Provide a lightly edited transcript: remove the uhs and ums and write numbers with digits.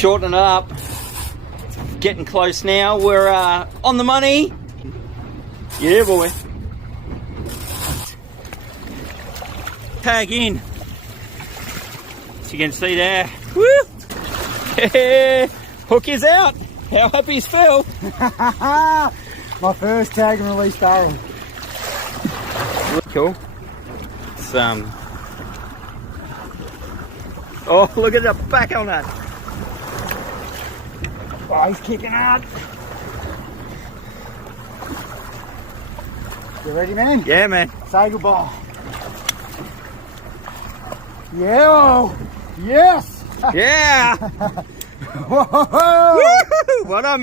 shorten it up. Getting close now. We're on the money. Yeah, boy. Tag in. As you can see there. Woo! Yeah. Hook is out. How happy is Phil? My first tag and release barrel. Cool. It's, oh, look at the back on that. Oh, he's kicking hard. You ready, man? Yeah, man. Say goodbye. Yeah. Oh, yes. Yeah. Whoa. What up?